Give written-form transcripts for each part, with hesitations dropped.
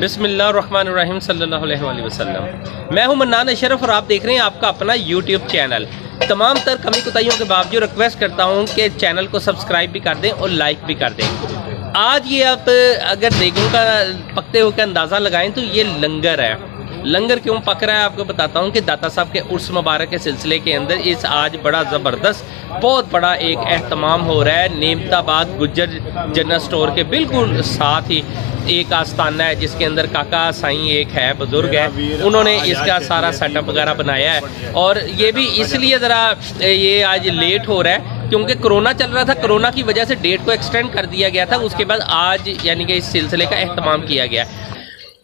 बिस्मिल्लाहिर्रहमानिर्रहीम सल्लल्लाहु अलैहि वसल्लम। मैं हूं मन्नान अशरफ और आप देख रहे हैं आपका अपना यूट्यूब चैनल। तमाम तर कमी कुताहियों के बावजूद रिक्वेस्ट करता हूं कि चैनल को सब्सक्राइब भी कर दें और लाइक भी कर दें। आज ये आप अगर देगों का पकते हुए का अंदाज़ा लगाएं तो ये लंगर है। लंगर क्यों पक रहा है आपको बताता हूँ कि दाता साहब के उर्स मुबारक के सिलसिले के अंदर इस आज बड़ा ज़बरदस्त बहुत बड़ा एक एहतमाम हो रहा है। नेमताबाद गुज्जर जनरल स्टोर के बिल्कुल साथ ही एक आस्थाना है जिसके अंदर काका साईं एक है, बुजुर्ग है, उन्होंने इसका सारा सेटअप वगैरह बनाया है। और ये भी इसलिए ज़रा ये आज लेट हो रहा है क्योंकि कोरोना चल रहा था, कोरोना की वजह से डेट को एक्सटेंड कर दिया गया था। उसके बाद आज यानी कि इस सिलसिले का एहतमाम किया गया।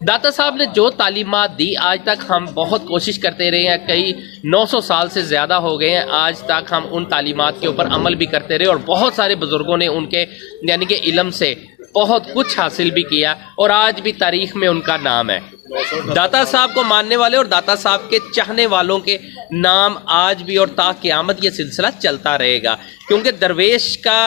दाता साहब ने जो तालीमात दी आज तक हम बहुत कोशिश करते रहे हैं, कई 900 साल से ज़्यादा हो गए हैं, आज तक हम उन तालीमात के ऊपर अमल भी करते रहे और बहुत सारे बुज़ुर्गों ने उनके यानी कि इल्म से बहुत कुछ हासिल भी किया और आज भी तारीख़ में उनका नाम है। दाता साहब को मानने वाले और दाता साहब के चाहने वालों के नाम आज भी और ता क़यामत ये सिलसिला चलता रहेगा। क्योंकि दरवेश का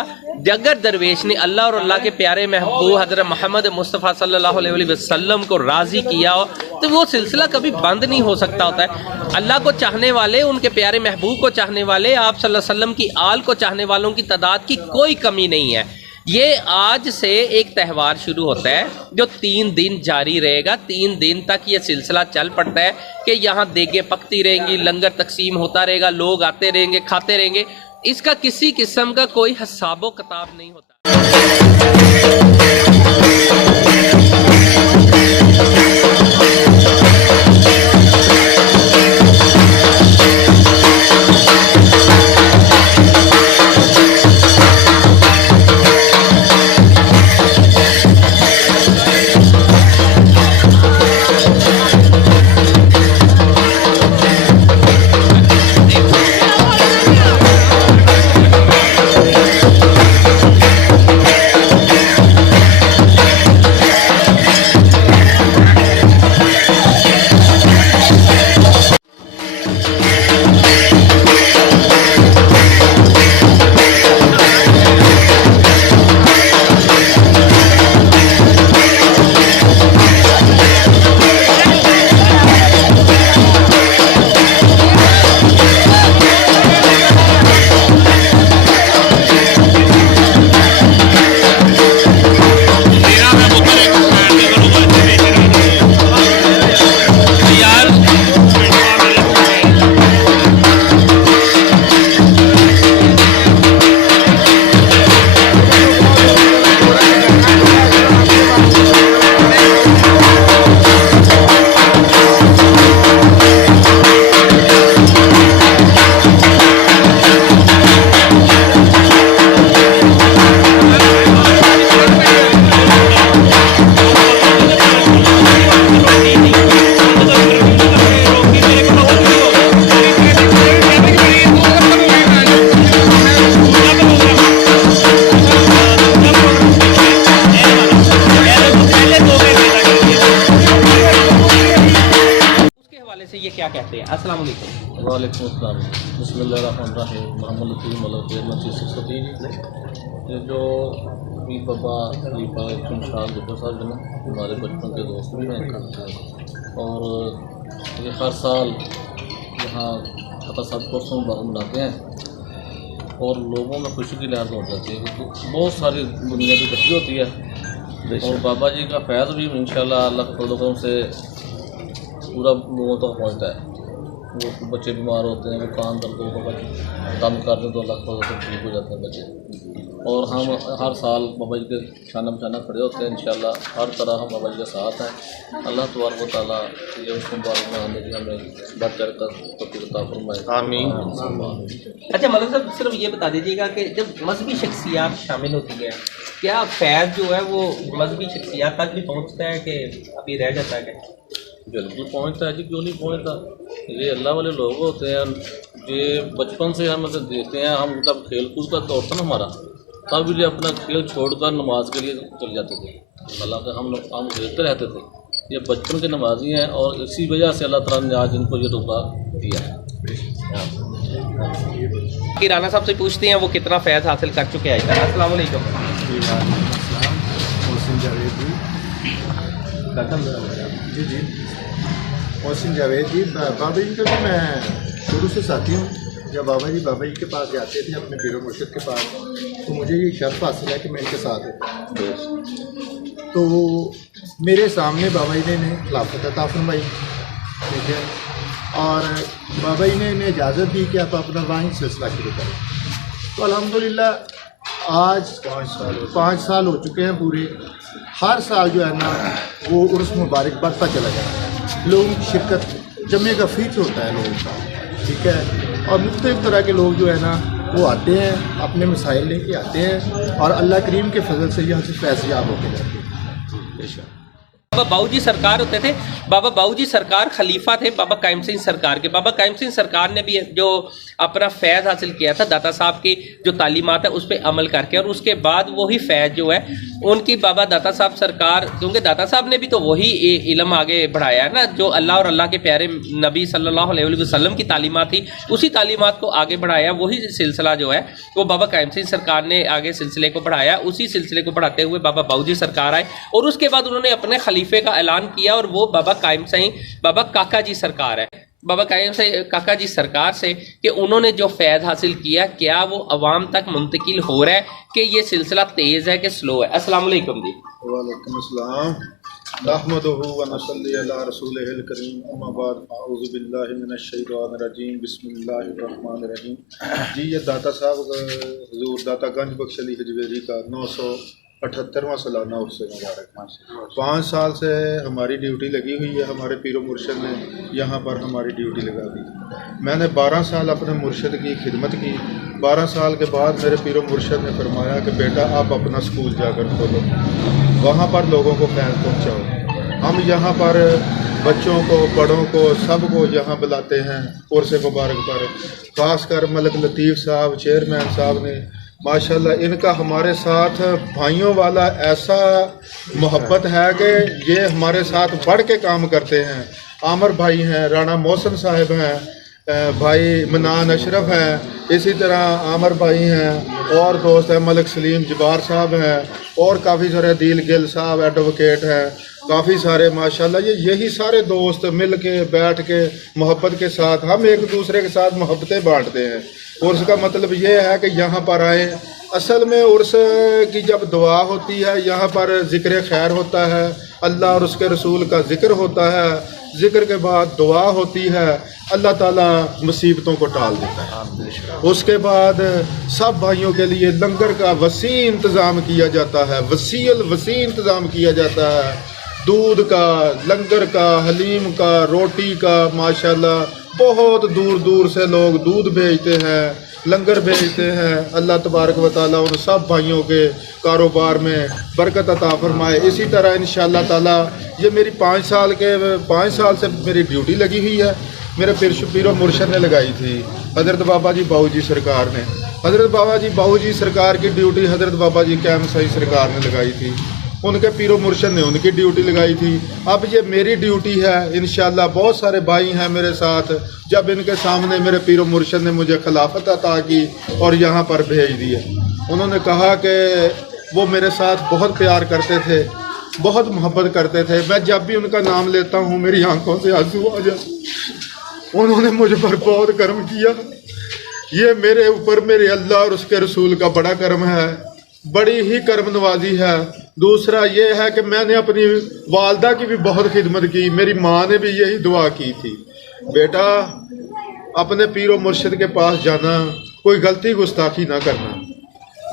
अगर दरवेश ने अल्लाह और अल्लाह के प्यारे महबूब हज़रत मोहम्मद मुस्तफ़ा सल्लल्लाहु अलैहि वसल्लम को राज़ी किया हो तो वो सिलसिला कभी बंद नहीं हो सकता होता है। अल्लाह को चाहने वाले, उनके प्यारे महबूब को चाहने वाले, आप सल्लल्लाहु अलैहि वसल्लम की आल को चाहने वालों की तादाद की कोई कमी नहीं है। ये आज से एक त्यौहार शुरू होता है जो 3 दिन जारी रहेगा। 3 दिन तक ये सिलसिला चल पड़ता है कि यहाँ देगें पकती रहेंगी, लंगर तकसीम होता रहेगा, लोग आते रहेंगे, खाते रहेंगे। इसका किसी किस्म का कोई हिसाबो किताब नहीं होता। ये क्या कहते हैं? अस्सलाम वालेकुम। वालेकुम अस्सलाम। बिस्मिल्लाहिर्रहमानिर्रहीम। मोहम्मद लतीफ़ मतलब 603। ये जो पीर बाबा खलीफा शमशाद गुज्जर साहब जो ना हमारे बचपन के दोस्त भी हैं और ये हर साल यहाँ दाता साहब को मनाते हैं और लोगों में खुशी की लहर हो जाती है। बहुत सारी दुनिया की इकट्ठी होती है और बाबा जी का फैज़ भी इंशाअल्लाह अल्लाह के फज़ल से पूरा लोगों तक पहुँचता है। वो बच्चे बीमार होते हैं, वो कान दर्द हो बाबा जी दम कर दें तो अल्लाह के फज़ल से ठीक हो जाते हैं बच्चे। और हम हर साल बाबा जी के शाना बशाना खड़े होते हैं इंशाअल्लाह। हर तरह हम बाबा जी के साथ हैं। अल्लाह तबारक व तआला ये उसको मुबारक में आने की हमें बढ़ चढ़ कर तौफीक अता फरमाए। आमीन। अच्छा मौलवी साहब सिर्फ ये बता दीजिएगा कि जब मजहबी शख्सियात शामिल होती है क्या फैज़ जो है वो मजहबी शख्सियात तक भी पहुँचता है कि अभी रह जाता है? बिल्कुल पहुँचता है जी, क्यों नहीं पहुँचता। ये अल्लाह वाले लोग होते हैं, ये बचपन से हम मतलब देखते हैं। हम जब खेल कूद का दौर था ना हमारा, तब भी अपना खेल छोड़कर नमाज के लिए चले जाते थे। अल्लाह का हम खेलते रहते थे। ये बचपन के नमाजी हैं और इसी वजह से अल्लाह ताला ने आज इनको ये रुतबा दिया है। कि राना साहब से पूछते हैं वो कितना फैज़ हासिल कर चुके हैं। अस्सलाम वालेकुम। जी जी मोहसिन जावेद जी बाबा जी का भी मैं शुरू से साथी हूँ। जब बाबा जी के पास जाते थे अपने पीर मुर्शिद के पास, तो मुझे ये शर्फ हासिल है कि मैं इनके साथ हूँ। तो मेरे सामने बाबा जी ने खिलाफत अता फरमाई, ठीक है, और बाबा जी ने इन्हें इजाज़त दी कि आप अपना वाहिद सिलसिला शुरू करें। तो अल्हम्दुलिल्लाह आज 5 साल हो चुके हैं पूरे। हर साल जो है ना वो उर्स मुबारक बढ़ता चला जा रहा है। लोगों की शिरकत जमे का फीस होता है लोगों का, ठीक है, और मुख्तलिफ़ तरह के लोग जो है ना वो आते हैं, अपने मसाइल लेके आते हैं और अल्लाह करीम के फजल से यहाँ से फैज़याब होके जाते हैं। बाबा बाऊजी सरकार होते थे। बाबा बाऊजी सरकार खलीफा थे बाबा कायम सिंह सरकार के। बाबा कायम सिंह सरकार ने भी जो अपना फैज़ हासिल किया था दाता साहब की जो तालीमात है उस पर अमल करके, और उसके बाद वही फैज़ जो है उनकी बाबा दाता साहब सरकार, क्योंकि दाता साहब ने भी तो वही इल्म आगे बढ़ाया है ना, जो अल्लाह और अल्लाह के प्यारे नबी सल्लल्लाहु अलैहि वसल्लम की तालीमात थी, उसी तालीमात को आगे बढ़ाया। वही सिलसिला जो है वो बाबा कायम सिंह सरकार ने आगे सिलसिले को बढ़ाया। उसी सिलसिले को बढ़ाते हुए बाबा बाऊजी सरकार आए और उसके बाद उन्होंने अपने खलीफे का ऐलान किया, और वो बाबा कायम सिंह बाबा काका जी सरकार है। बाबा कायम सिंह काका जी सरकार से कि उन्होंने जो फैज़ हासिल किया, क्या वो अवाम तक मुंतकिल हो रहा है कि ये सिलसिला तेज़ है कि स्लो है? अस्सलाम वालेकुम जी। वालेकुम अस्सलाम। नहमदुहु व नसल्ली अला रसूलिहिल करीम, अम्मा बाद, अऊज़ु बिल्लाहि मिनश शैतानिर रजीम, बिस्मिल्लाहिर रहमानिर रहीम। जी ये दाता साहब हुजूर दाता गंज बख्श अली हजवेरी का 978वां सालाना उर्स मुबारक। 5 साल से हमारी ड्यूटी लगी हुई है, हमारे पीर मुर्शिद ने यहाँ पर हमारी ड्यूटी लगा दी। मैंने 12 साल अपने मुर्शिद की खिदमत की। 12 साल के बाद मेरे पीर मुर्शिद ने फरमाया कि बेटा आप अपना स्कूल जाकर खोलो, वहाँ पर लोगों को फैज़ पहुँचाओ। हम यहाँ पर बच्चों को, बड़ों को, सबको यहाँ बुलाते हैं उर्स मुबारक पर। ख़ासकर मलिक लतीफ़ साहब चेयरमैन साहब ने माशाल्लाह, इनका हमारे साथ भाइयों वाला ऐसा मोहब्बत है कि ये हमारे साथ बढ़ के काम करते हैं। आमर भाई हैं, राणा मोहसिन साहब हैं, भाई मनान अशरफ हैं, इसी तरह आमर भाई हैं, और दोस्त हैं मलिक सलीम जबार साहब हैं, और काफ़ी सारे दिल गिल साहब एडवोकेट हैं, काफ़ी सारे माशाल्लाह। यही सारे दोस्त मिल के बैठ के मोहब्बत के साथ हम एक दूसरे के साथ मोहब्बतें बांटते हैं। उर्स का मतलब ये है कि यहाँ पर आए। असल में उर्स की जब दुआ होती है, यहाँ पर ज़िक्र खैर होता है, अल्लाह और उसके रसूल का ज़िक्र होता है, ज़िक्र के बाद दुआ होती है, अल्लाह ताला मुसीबतों को टाल देता है। उसके बाद सब भाइयों के लिए लंगर का वसी इंतज़ाम किया जाता है, वसी इंतज़ाम किया जाता है, दूध का, लंगर का, हलीम का, रोटी का। माशाल्लाह बहुत दूर दूर से लोग दूध भेजते हैं, लंगर भेजते हैं। अल्लाह तबारक व तआला उन सब भाइयों के कारोबार में बरकत अता फरमाए। इसी तरह इंशाअल्लाह ताला ये मेरी 5 साल से मेरी ड्यूटी लगी हुई है। मेरे पीर मुर्शिद ने लगाई थी, हज़रत बाबा जी बाऊजी सरकार ने। हज़रत बाबा जी बाऊजी सरकार की ड्यूटी हज़रत बाबा जी कायम सिंह सरकार ने लगाई थी, उनके पीर मुर्शिद ने उनकी ड्यूटी लगाई थी। अब ये मेरी ड्यूटी है। इंशाअल्लाह बहुत सारे भाई हैं मेरे साथ। जब इनके सामने मेरे पीर मुर्शिद ने मुझे खिलाफत अता की और यहाँ पर भेज दिया। उन्होंने कहा कि वो मेरे साथ बहुत प्यार करते थे, बहुत मोहब्बत करते थे। मैं जब भी उनका नाम लेता हूँ मेरी आंखों से आंसू आ जाते। उन्होंने मुझ पर बहुत कर्म किया। ये मेरे ऊपर मेरे अल्लाह और उसके रसूल का बड़ा कर्म है, बड़ी ही कर्म नवाजी है। दूसरा ये है कि मैंने अपनी वालदा की भी बहुत खिदमत की। मेरी माँ ने भी यही दुआ की थी, बेटा अपने पीर मुर्शिद के पास जाना, कोई गलती गुस्ताखी ना करना।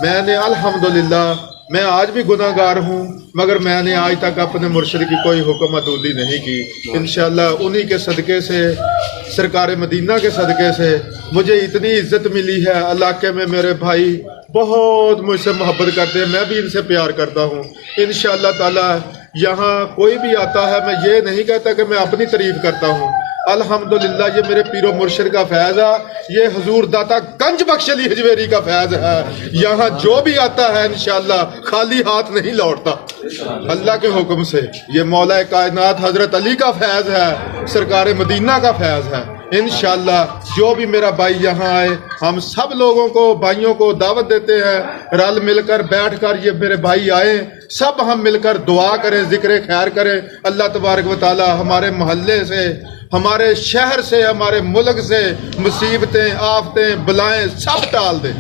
मैंने अल्हम्दुलिल्लाह, मैं आज भी गुनाहगार हूँ, मगर मैंने आज तक अपने मुर्शिद की कोई हुक्म अदूली नहीं की। इंशाअल्लाह उन्हीं के सदक़े से, सरकार मदीना के सदक़े से मुझे इतनी इज़्ज़त मिली है। इलाके में मेरे भाई बहुत मुझसे मोहब्बत करते हैं, मैं भी इनसे प्यार करता हूँ। इंशाअल्लाह ताला यहाँ कोई भी आता है, मैं ये नहीं कहता कि मैं अपनी तारीफ़ करता हूँ। अल्हम्दुलिल्लाह ये मेरे पीरो मुर्शिद का फैज़ है, ये हुजूर दाता गंज बख्श अली हजवेरी का फैज़ है। यहाँ जो भी आता है इंशाअल्लाह खाली हाथ नहीं लौटता, अल्लाह के हुक्म से। ये मौला कायनात हज़रत अली का फैज़ है, सरकार मदीना का फैज़ है। इंशाअल्लाह जो भी मेरा भाई यहाँ आए, हम सब लोगों को, भाइयों को दावत देते हैं, रल मिलकर बैठ कर ये मेरे भाई आए, सब हम मिलकर दुआ करें, जिक्र खैर करें। अल्लाह तबारक व तआला हमारे मोहल्ले से, हमारे शहर से, हमारे मुल्क से मुसीबतें, आफतें, बलाएं सब टाल दे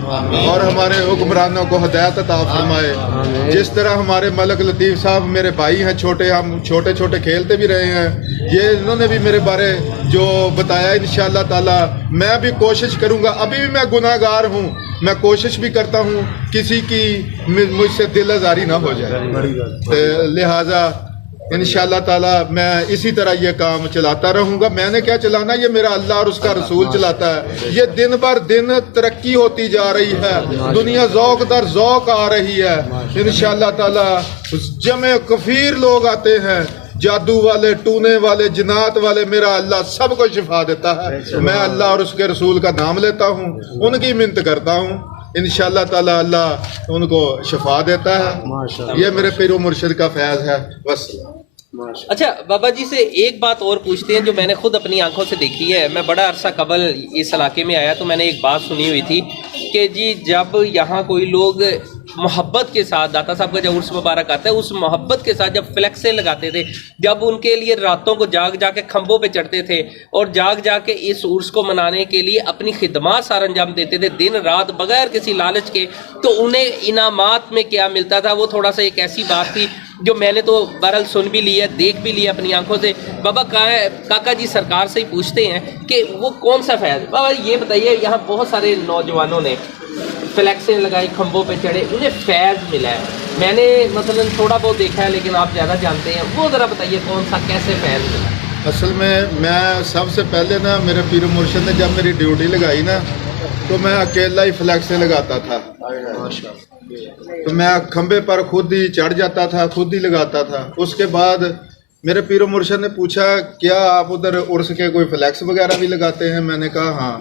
और हमारे हुक्मरानों को हिदायत अता फरमाए। जिस तरह हमारे मलक लतीफ़ साहब मेरे भाई हैं छोटे, हम छोटे छोटे खेलते भी रहे हैं, ये इन्होंने भी मेरे बारे जो बताया, इंशाअल्लाह ताला मैं भी कोशिश करूँगा। अभी भी मैं गुनाहगार हूँ, मैं कोशिश भी करता हूँ किसी की मुझसे दिल आज़ारी ना हो जाए, लिहाजा इंशाअल्लाह ताला मैं इसी तरह ये काम चलाता रहूँगा। मैंने क्या चलाना, ये मेरा अल्लाह और उसका रसूल चलाता है। ये दिन बर दिन तरक्की होती जा रही है, दुनिया ज़ौक़ दर ज़ौक़ आ रही है। इंशाअल्लाह ताला जमे कफ़ीर लोग आते हैं, जादू वाले, टूने वाले, जिनात वाले, मेरा अल्लाह सबको शिफा देता है। मैं अल्लाह और उसके रसूल का नाम लेता हूँ, उनकी मिन्नत करता हूँ, इंशाअल्लाह ताला अल्लाह उनको शिफा देता है। ये मेरे पीर व मुर्शिद का फैज़ है बस। अच्छा बाबा जी से एक बात और पूछते हैं जो मैंने खुद अपनी आंखों से देखी है। मैं बड़ा अरसा कबल इस इलाके में आया तो मैंने एक बात सुनी हुई थी कि जी जब यहाँ कोई लोग मोहब्बत के साथ, दाता साहब का जब उर्स मुबारक आता है, उस मोहब्बत के साथ जब फ्लेक्सें लगाते थे, जब उनके लिए रातों को जाग जाके खंभों पे चढ़ते थे और जाग जाके इस उर्स को मनाने के लिए अपनी खिदमत सार अंजाम देते थे दिन रात बगैर किसी लालच के, तो उन्हें इनामात में क्या मिलता था वो थोड़ा सा एक ऐसी बात थी जो मैंने तो बहरहाल सुन भी ली है, देख भी लिया अपनी आंखों से। बाबा काका जी सरकार से ही पूछते हैं कि वो कौन सा फैज़। बाबा ये बताइए, यहाँ बहुत सारे नौजवानों ने फ्लैक्सें लगाई, खंभों पे चढ़े, उन्हें फैज़ मिला है। मैंने मसलन थोड़ा बहुत देखा है लेकिन आप ज़्यादा जानते हैं, वो ज़रा बताइए कौन सा, कैसे फैज़ मिला। असल में मैं सबसे पहले ना, मेरे पीर मुर्शिद ने जब मेरी ड्यूटी लगाई ना, तो मैं अकेला ही फ्लैक्सें लगाता था। तो मैं खंबे पर खुद ही चढ़ जाता था, खुद ही लगाता था। उसके बाद मेरे पीर मुर्शिद ने पूछा क्या आप उधर उर्स के कोई फ्लैक्स वगैरह भी लगाते हैं? मैंने कहा हाँ।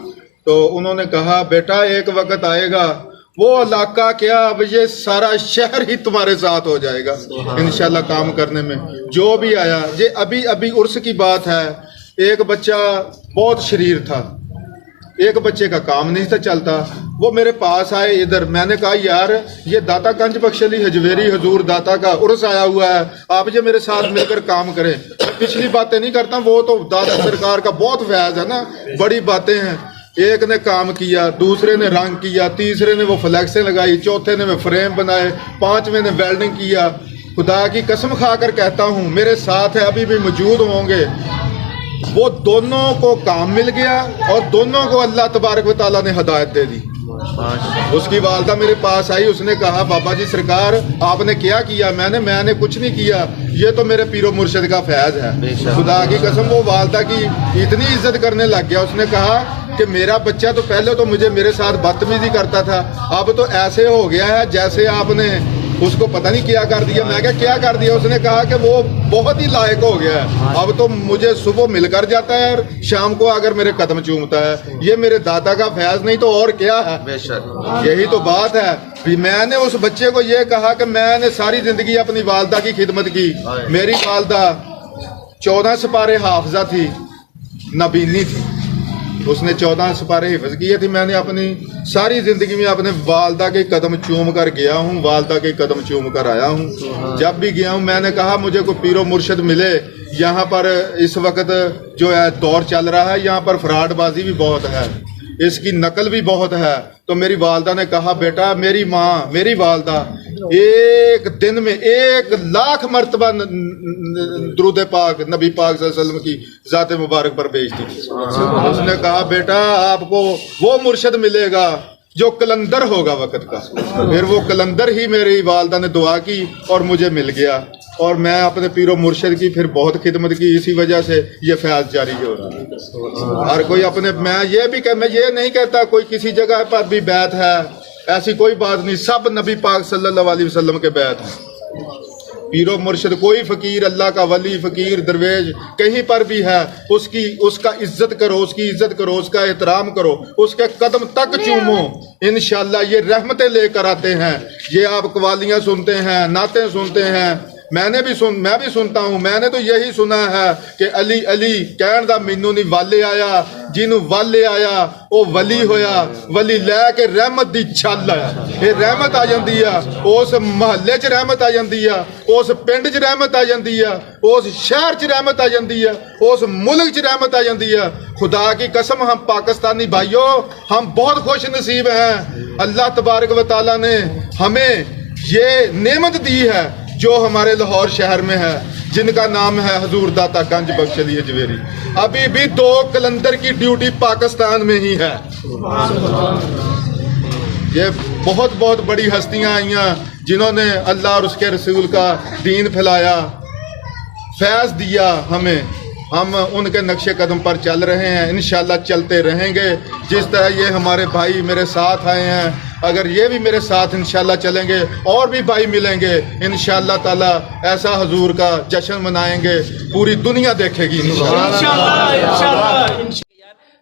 तो उन्होंने कहा बेटा एक वक्त आएगा वो इलाका क्या, अब ये सारा शहर ही तुम्हारे साथ हो जाएगा इंशाल्लाह काम करने में। जो भी आया, ये अभी अभी उर्स की बात है, एक बच्चा बहुत शरीर था, एक बच्चे का काम नहीं था चलता, वो मेरे पास आए इधर। मैंने कहा यार ये दाता कंज बख्श अली हजवेरी हजूर दाता का उर्स आया हुआ है, आप ये मेरे साथ मिलकर काम करें। पिछली बातें नहीं करता, वो तो दाता सरकार का बहुत फैज़ है ना, बड़ी बातें हैं। एक ने काम किया, दूसरे ने रंग किया, तीसरे ने वो फ्लैक्सें लगाई, चौथे ने वो फ्रेम बनाए, पांचवें ने वेल्डिंग किया। खुदा की कसम खाकर कहता हूँ मेरे साथ है, अभी भी मौजूद होंगे। वो दोनों को काम मिल गया और दोनों को अल्लाह तबारक व तआला ने हिदायत दे दी। उसकी वालदा मेरे पास आई, उसने कहा बाबा जी सरकार आपने क्या किया? मैंने कुछ नहीं किया, ये तो मेरे पीरो मुर्शिद का फैज़ है। खुदा की कसम वो वालदा की इतनी इज्जत करने लग गया, उसने कहा कि मेरा बच्चा तो पहले तो मेरे साथ बदतमीजी करता था, अब तो ऐसे हो गया है जैसे आपने उसको पता नहीं क्या कर दिया। मैं क्या कर दिया? उसने कहा कि वो बहुत ही लायक हो गया है, अब तो मुझे सुबह मिलकर जाता है और शाम को आकर मेरे कदम चूमता है। ये मेरे दादा का फैज़ नहीं तो और क्या है? यही तो बात है। मैंने उस बच्चे को ये कहा कि मैंने सारी जिंदगी अपनी वालदा की खिदमत की। मेरी वालदा 14 सिपारे हाफजा थी, नबीनी थी, उसने 14 सिपारे हिफ्ज़ किए थे। मैंने अपनी सारी ज़िंदगी में अपने वालदा के कदम चूम कर गया हूँ, वालदा के कदम चूम कर आया हूँ। जब भी गया हूँ मैंने कहा मुझे कोई पीरो मुर्शिद मिले। यहाँ पर इस वक्त जो है दौर चल रहा है, यहाँ पर फ्रॉडबाजी भी बहुत है, इसकी नकल भी बहुत है। तो मेरी वालदा ने कहा बेटा, मेरी माँ मेरी वालदा एक दिन में 1 लाख मरतबा दुरूद पाक नबी पाक सल्लल्लाहु अलैहि वसल्लम की ज़ात मुबारक पर भेजती थी। उसने कहा बेटा आपको वो मुर्शिद मिलेगा जो कलंदर होगा वक्त का। फिर वो कलंदर ही मेरी वालदा ने दुआ की और मुझे मिल गया, और मैं अपने पीरो मुर्शिद की फिर बहुत खिदमत की। इसी वजह से ये फैज़ जारी हो रहा है। हर कोई अपने, मैं ये नहीं कहता कोई किसी जगह पर भी बैत है, ऐसी कोई बात नहीं। सब नबी पाक सल्लल्लाहु अलैहि वसल्लम के बैत हैं। पीरो मुर्शिद कोई फ़कीर, अल्लाह का वली, फ़कीर, दरवेश कहीं पर भी है, उसका इज्जत करो, उसकी इज्जत करो, उसका एहतराम करो, उसके कदम तक चूमो। इंशाअल्लाह ये रहमतें लेकर आते हैं। ये आप कवालियाँ सुनते हैं, नातें सुनते हैं, میں بھی سنتا ہوں, میں نے تو یہی سنا ہے کہ علی علی کہن دا مینوں نہیں والے آیا, جنوں والے آیا وہ ولی ہویا, ولی لے کے رحمت دی چھل آیا. یہ رحمت آ جاندی ہے, اس محلے چ رحمت آ جاندی ہے, اس پنڈ چ رحمت آ جاندی ہے, اس شہر چ رحمت آ جاندی ہے, اس ملک چ رحمت آ جاندی ہے. خدا کی قسم ہم پاکستانی بھائیوں ہم بہت خوش نصیب ہیں. اللہ تبارک و تعالیٰ نے ہمیں یہ نعمت دی ہے جو ہمارے لاہور شہر میں ہے, جن کا نام ہے حضور داتا گنج بخش علی اجویری. ابھی بھی 2 کلندر کی ڈیوٹی پاکستان میں ہی ہے. یہ بہت بہت بڑی ہستیاں آئیاں جنہوں نے اللہ اور اس کے رسول کا دین پھیلایا, فیض دیا ہمیں. ہم ان کے نقش قدم پر چل رہے ہیں, انشاءاللہ چلتے رہیں گے. جس طرح یہ ہمارے بھائی میرے ساتھ آئے ہیں, اگر یہ بھی میرے ساتھ انشاءاللہ چلیں گے, اور بھی بھائی ملیں گے, انشاءاللہ تعالی ایسا حضور کا جشن منائیں گے پوری دنیا دیکھے گی انشاءاللہ.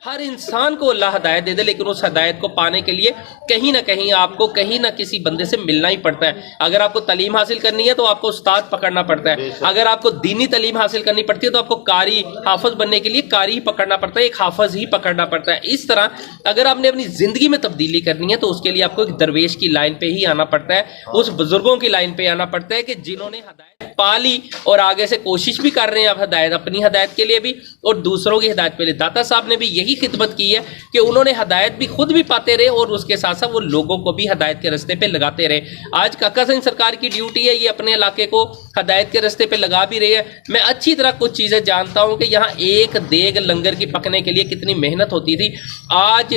ہر انسان کو اللہ ہدایت دے دے, لیکن اس ہدایت کو پانے کے لیے کہیں نہ کہیں آپ کو کہیں نہ کسی بندے سے ملنا ہی پڑتا ہے. اگر آپ کو تعلیم حاصل کرنی ہے تو آپ کو استاد پکڑنا پڑتا ہے. اگر آپ کو دینی تعلیم حاصل کرنی پڑتی ہے تو آپ کو قاری حافظ بننے کے لیے قاری ہی پکڑنا پڑتا ہے, ایک حافظ ہی پکڑنا پڑتا ہے. اس طرح اگر آپ نے اپنی زندگی میں تبدیلی کرنی ہے تو اس کے لیے آپ کو ایک درویش کی لائن پہ ہی آنا پڑتا ہے, اس بزرگوں کی لائن پہ آنا پڑتا ہے کہ جنہوں نے ہدایت پا لی اور آگے سے کوشش بھی کر رہے ہیں آپ ہدایت, اپنی ہدایت کے لیے بھی اور دوسروں کی ہدایت کے لیے. داتا صاحب نے بھی یہی خدمت کی ہے کہ انہوں نے ہدایت بھی خود بھی پاتے رہے اور اس کے ساتھ ساتھ وہ لوگوں کو بھی ہدایت کے رستے پہ لگاتے رہے. آج کاکا سنگھ سرکار کی ڈیوٹی ہے, یہ اپنے علاقے کو ہدایت کے رستے پہ لگا بھی رہے ہیں. میں اچھی طرح کچھ چیزیں جانتا ہوں کہ یہاں ایک دیگ لنگر کی پکنے کے لیے کتنی محنت ہوتی تھی. آج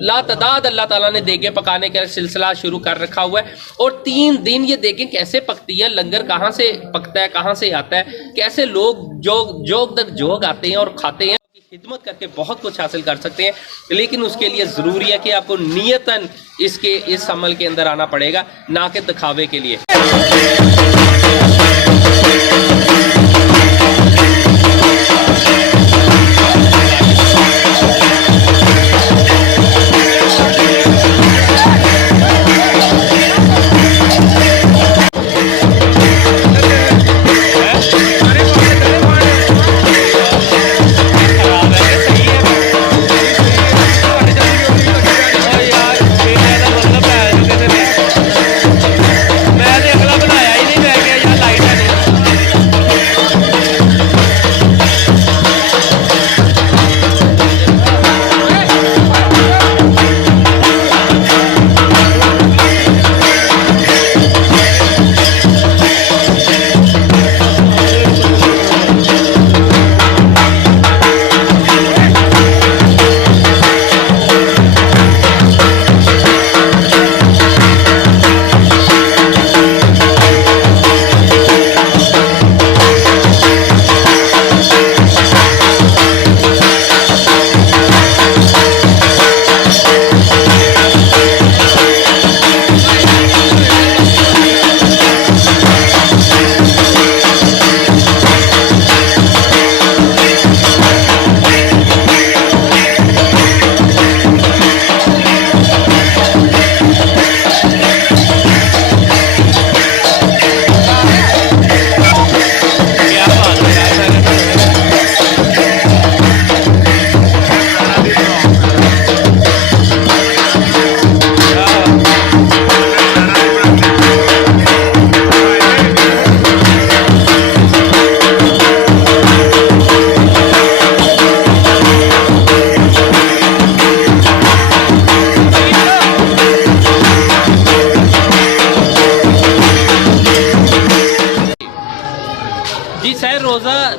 لا تعداد اللہ تعالیٰ نے دیگیں پکانے کا سلسلہ شروع کر رکھا ہوا ہے, اور 3 دن یہ دیگیں کیسے پکتی ہیں, لنگر کہاں سے پکتا ہے, کہاں سے آتا ہے, کیسے لوگ جوگ در جوگ آتے ہیں اور کھاتے ہیں. خدمت کر کے بہت کچھ حاصل کر سکتے ہیں, لیکن اس کے لیے ضروری ہے کہ آپ کو نیتاً اس عمل کے اندر آنا پڑے گا, نہ کہ دکھاوے کے لیے.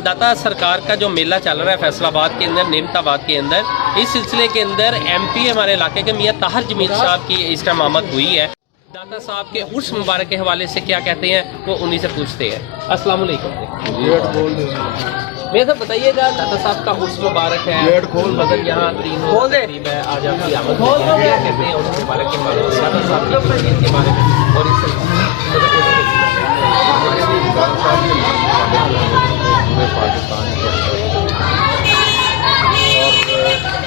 داتا سرکار کا جو میلہ چل رہا ہے فیصل آباد کے اندر, نعمت آباد کے اندر, اس سلسلے کے اندر ایم پی ہمارے علاقے کے میاں طاہر جمیل صاحب کی اس ٹائم آمد ہوئی ہے. داتا صاحب کے عرس مبارک کے حوالے سے کیا کہتے ہیں وہ انہی سے پوچھتے ہیں. السلام علیکم. میرے صاحب بتائیے گا, داتا صاحب کا عرس مبارک ہے, مگر یہاں 3 تقریب ہے, آج آپ کی آمد ہوئی ہے, کیا کہتے ہیں عرس مبارک کے بارے میں, داتا صاحب کی تقریب کے بارے میں اور اس پاکستان کے اور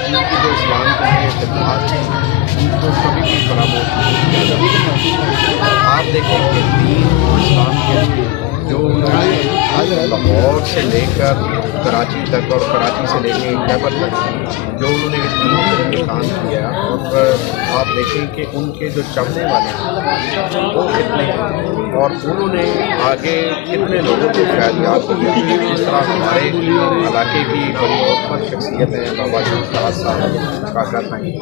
ان کی جو اسلام کے لیے خدمات ہیں ان کو کبھی بھی خراب ہوتی ہے. آپ دیکھیں کہ دین اور اسلام کے لیے जो उन्होंने लाहौर से लेकर कराची तक और कराची से लेकर खैबर तक जो उन्होंने दीन के लिए काम किया, और आप देखें कि उनके जो चाहने वाले हैं वो कितने हैं और उन्होंने आगे कितने लोगों को फैज़याब किया। जिस तरह हमारे इलाके की बड़ी बहुत शख्सियत हैं बाबा जी साहब काका भाई,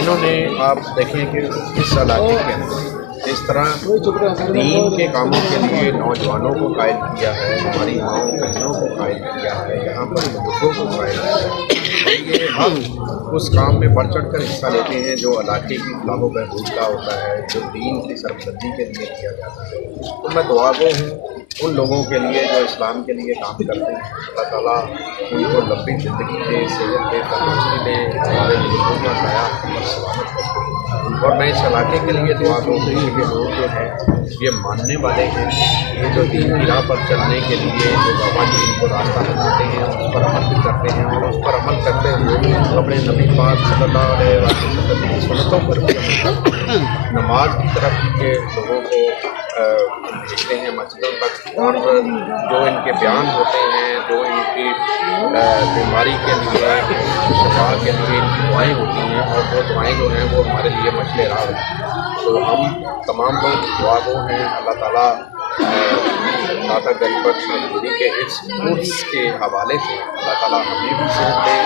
इन्होंने आप देखें कि इस इलाके के अंदर इस तरह दीन के कामों के लिए नौजवानों को कायल किया है, हमारी माओं बहनों को कायल किया है, यहाँ पर बुजुर्गों को कायल किया है। ये हम उस काम में बढ़ चढ़ कर हिस्सा लेते हैं जो इलाके की फलाह बहबूद का होता है, जो दीन की सरबलंदी के लिए किया जाता है। तो मैं दुआगो हूँ उन लोगों के लिए जो इस्लाम के लिए काम करते हैं। अल्लाह ताला उनको लंबी ज़िंदगी दे, सेहत दे, तंदुरुस्ती दे, हमारे बुजुर्गों का ख्याल और सलामत करे। और मैं इस इलाके के लिए दुआ दूँ कि ये लोग जो है ये मानने वाले हैं, ये जो दीन की राह पर चलने के लिए जो बाबा जी इनको रास्ता बनाते हैं उस पर अमल भी करते हैं, और उस पर अमल करते हुए अपने नबी पाक सल्लल्लाहु अलैहि वसल्लम की सुन्नतों पर भी अमल करते हैं। नमाज की तरफ के लोगों को भेजते हैं मस्जिदों तक, और जो इनके बयान होते हैं, जो इनकी बीमारी के लिए, शफा के लिए इनकी दुआएँ होती हैं, और वो दुआएँ जो हैं वो हमारे लिए मसले राह हैं। तो हम तमाम लोग दुआ गो हैं। अल्लाह ताला दाता गरीबख्श मजबूरी के इस कोर्स के हवाले से अल्लाह ताला हमें भी सेहत दे,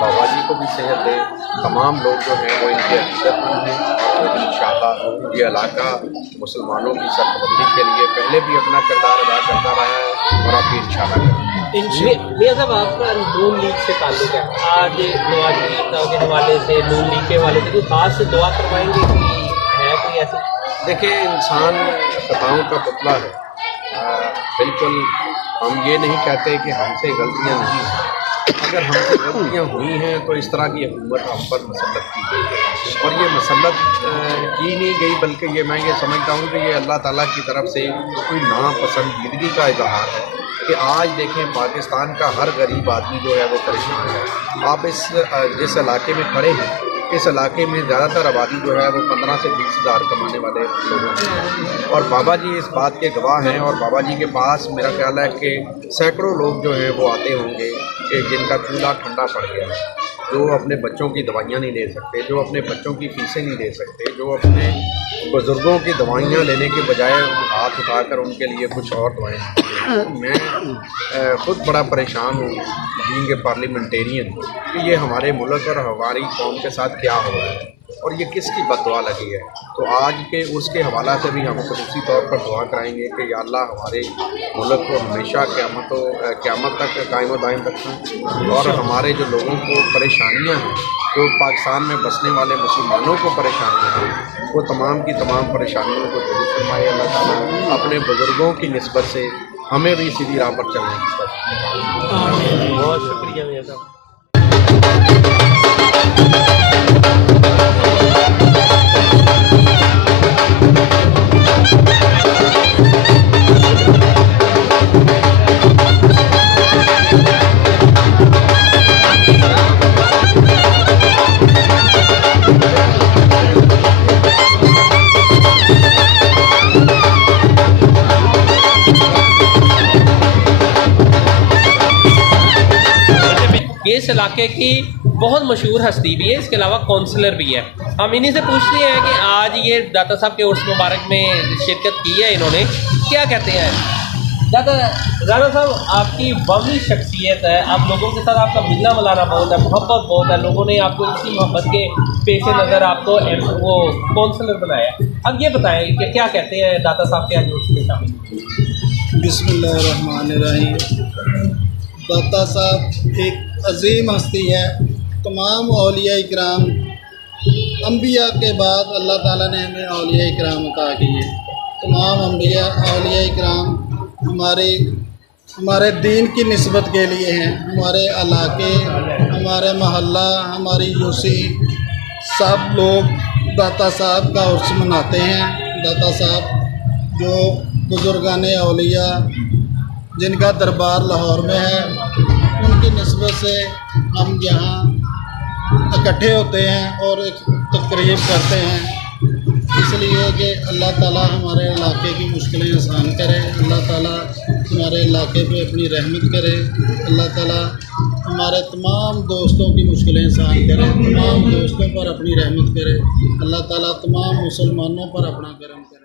बाबा जी को भी सेहत दे, तमाम लोग जो हैं वो इनके अकीदतमंद हैं, और इंशाअल्लाह ये इलाका मुसलमानों की सरबलंदी के लिए पहले भी अपना किरदार अदा करता रहा है और अब भी इंशाअल्लाह करेगा। मियां साहब, आपका नून लीग से ताल्लुक है, आज नवाज शरीफ के हवाले से, नून लीग के हवाले से कोई खास दुआ करवाएंगे कि है कोई ऐसी? देखिए, इंसान खताओं का पुतला है। बिल्कुल हम ये नहीं कहते कि हमसे गलतियां नहीं हैं। अगर हमसे गलतियां हुई हैं तो इस तरह की हुकूमत हम पर मसलत की गई है, और ये मसलत की नहीं गई, बल्कि ये मैं ये समझता हूँ कि ये अल्लाह ताला की तरफ से कोई नापसंदीदगी का इजहार है कि आज देखें पाकिस्तान का हर गरीब आदमी जो है वो परेशान है। आप जिस इलाके में खड़े हैं, इस इलाके में ज़्यादातर आबादी जो है वो 15 से 20 हज़ार कमाने वाले लोगों की है, और बाबा जी इस बात के गवाह हैं। और बाबा जी के पास मेरा ख्याल है कि सैकड़ों लोग जो हैं वो आते होंगे कि जिनका चूल्हा ठंडा पड़ गया है, जो अपने बच्चों की दवाइयाँ नहीं ले सकते, जो अपने बच्चों की फीसें नहीं दे सकते, जो अपने बुज़ुर्गों की दवाइयाँ लेने के बजाय हाथ उठाकर उनके लिए कुछ और दवाएँ। मैं ख़ुद बड़ा परेशान हूँ बीइंग ए पार्लियामेंटेरियन कि ये हमारे मुल्क और हमारी कौम के साथ क्या हो रहा है, और ये किसकी बददुआ लगी है। तो आज के उसके हवाला से भी हम खुसूसी तौर पर दुआ कराएंगे कि या अल्लाह हमारे मुल्क को हमेशा क़यामत तक कायम व दायम रखें, और हमारे जो लोगों को परेशानियां हैं, जो पाकिस्तान में बसने वाले मुसलमानों को परेशानियां हैं, वो तमाम की तमाम परेशानियों को दूर फरमाए अल्लाह ताला। अपने बुज़ुर्गों की निस्बत से हमें भी सीधी राह पर चलने की कोशिश। बहुत शुक्रिया मियां साहब। इस इलाके की बहुत मशहूर हस्ती भी है, इसके अलावा काउंसलर भी है। हम इन्हीं से पूछते हैं कि आज ये दाता साहब के उर्स मुबारक में शिरकत की है इन्होंने, क्या कहते हैं? दादा राणा साहब, आपकी बड़ी शख्सियत है, आप लोगों के साथ आपका मिलना मिलाना बहुत है, मोहब्बत बहुत है, लोगों ने आपको इसी मोहब्बत के पेश नज़र आपको वो काउंसलर बनाया। अब ये बताएं कि क्या कहते हैं दाता साहब के आज उर्स में शामिल? बिस्मिल्लाहिर्रहमानिर्रहीम। दाता साहब एक अजीम हस्ती है। तमाम औलिया इकराम, अम्बिया के बाद अल्लाह ताला ने हमें औलिया इकराम अता किए। तमाम अम्बिया औलिया इकराम हमारे दीन की निस्बत के लिए हैं। हमारे इलाके, हमारे मोहल्ला, हमारी यूसी सब लोग दाता साहब का उर्स मनाते हैं। दाता साहब जो बुज़ुर्गान औलिया जिनका दरबार लाहौर में है, उनकी निस्बत से हम यहाँ इकट्ठे होते हैं और एक तकरीब करते हैं। اس لیے کہ اللہ تعالیٰ ہمارے علاقے کی مشکلیں آسان کرے، اللہ تعالیٰ ہمارے علاقے پہ اپنی رحمت کرے، اللہ تعالیٰ ہمارے تمام دوستوں کی مشکلیں آسان کرے، تمام دوستوں پر اپنی رحمت کرے، اللہ تعالیٰ تمام مسلمانوں پر اپنا کرم کرے۔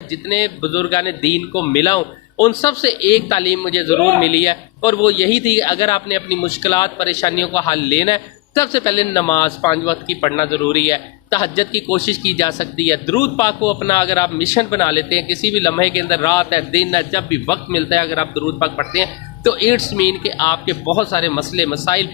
جتنے بزرگان دین کو ملا ہوں ان سب سے ایک تعلیم مجھے ضرور ملی ہے، اور وہ یہی تھی کہ اگر آپ نے اپنی مشکلات پریشانیوں کا حل لینا ہے، سب سے پہلے نماز 5 وقت کی پڑھنا ضروری ہے، تہجد کی کوشش کی جا سکتی ہے، درود پاک کو اپنا اگر آپ مشن بنا لیتے ہیں، کسی بھی لمحے کے اندر، رات ہے دن ہے، جب بھی وقت ملتا ہے اگر آپ درود پاک پڑھتے ہیں تو اٹس مین کہ آپ کے بہت سارے مسئلے مسائل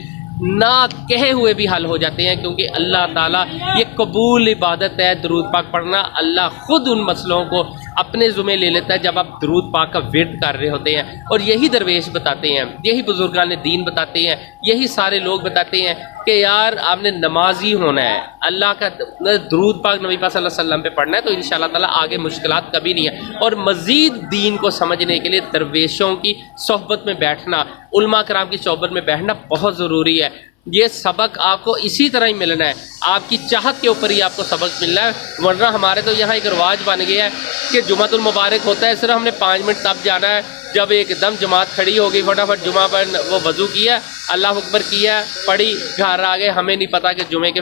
نہ کہے ہوئے بھی حل ہو جاتے ہیں، کیونکہ اللہ تعالیٰ یہ قبول عبادت ہے درود پاک پڑھنا۔ اللہ خود ان مسئلوں کو اپنے ذمہ لے لیتا ہے جب آپ درود پاک کا ورد کر رہے ہوتے ہیں، اور یہی درویش بتاتے ہیں، یہی بزرگان دین بتاتے ہیں، یہی سارے لوگ بتاتے ہیں کہ یار آپ نے نمازی ہونا ہے، اللہ کا درود پاک نبی پاک صلی اللہ علیہ وسلم پہ پڑھنا ہے، تو انشاءاللہ تعالیٰ آگے مشکلات کبھی نہیں ہے۔ اور مزید دین کو سمجھنے کے لیے درویشوں کی صحبت میں بیٹھنا، علماء کرام کی صحبت میں بیٹھنا بہت ضروری ہے۔ یہ سبق آپ کو اسی طرح ہی ملنا ہے، آپ کی چاہت کے اوپر ہی آپ کو سبق ملنا ہے، ورنہ ہمارے تو یہاں ایک رواج بن گیا ہے کہ جمعۃ المبارک ہوتا ہے، صرف ہم نے 5 منٹ تب جانا ہے جب ایک دم جماعت کھڑی ہو گئی، فٹافٹ جمعہ پر وہ وضو کیا، اللہ اکبر کیا، پڑھی، گھر آ گئے، ہمیں نہیں پتہ کہ جمعے کے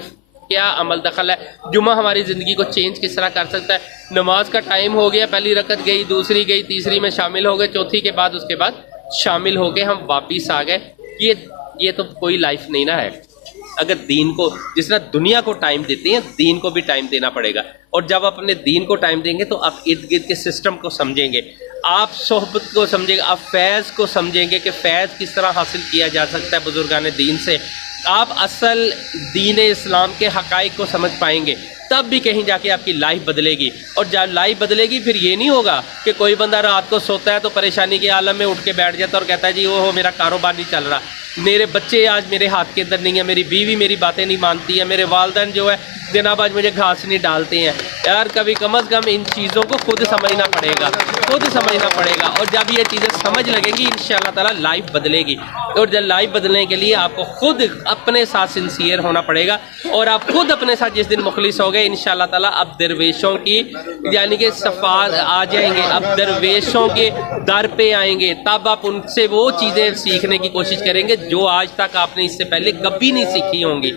کیا عمل دخل ہے، جمعہ ہماری زندگی کو چینج کس طرح کر سکتا ہے۔ نماز کا ٹائم ہو گیا، پہلی رکعت گئی، دوسری گئی، تیسری میں شامل ہو گئے، چوتھی کے بعد اس کے بعد شامل ہو گئے، ہم واپس آ گئے۔ یہ تو کوئی لائف نہیں نا ہے۔ اگر دین کو جس طرح دنیا کو ٹائم دیتے ہیں، دین کو بھی ٹائم دینا پڑے گا، اور جب آپ اپنے دین کو ٹائم دیں گے تو آپ ارد گرد کے سسٹم کو سمجھیں گے، آپ صحبت کو سمجھیں گے، آپ فیض کو سمجھیں گے کہ فیض کس طرح حاصل کیا جا سکتا ہے بزرگان دین سے، آپ اصل دین اسلام کے حقائق کو سمجھ پائیں گے، تب بھی کہیں جا کے آپ کی لائف بدلے گی۔ اور جب لائف بدلے گی پھر یہ نہیں ہوگا کہ کوئی بندہ رات کو سوتا ہے تو پریشانی کے عالم میں اٹھ کے بیٹھ جاتا ہے اور کہتا ہے جی وہ میرا کاروبار نہیں چل رہا، میرے بچے آج میرے ہاتھ کے اندر نہیں ہیں، میری بیوی میری باتیں نہیں مانتی ہے، میرے والدین جو ہے جناب آج مجھے گھاس نہیں ڈالتے ہیں۔ یار کبھی کم از کم ان چیزوں کو خود سمجھنا پڑے گا، خود سمجھنا پڑے گا، اور جب یہ چیزیں سمجھ لگیں گی انشاءاللہ تعالیٰ لائف بدلے گی۔ اور جب لائف بدلنے کے لیے آپ کو خود اپنے ساتھ سنسیئر ہونا پڑے گا، اور آپ خود اپنے ساتھ جس دن مخلص ہو گئے انشاءاللہ تعالیٰ اب درویشوں کی یعنی کہ صفات آ جائیں گے، اب درویشوں کے در پہ آئیں گے، تب آپ ان سے وہ چیزیں سیکھنے کی کوشش کریں گے جو آج تک آپ نے اس سے پہلے کبھی نہیں سیکھی ہوں گی۔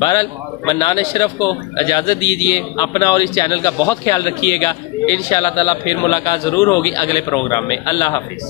بہرحال منان اشرف کو اجازت دیجیے، اپنا اور اس چینل کا بہت خیال رکھیے گا، انشاءاللہ تعالیٰ پھر ملاقات ضرور ہوگی اگلے پروگرام میں۔ اللہ حافظ۔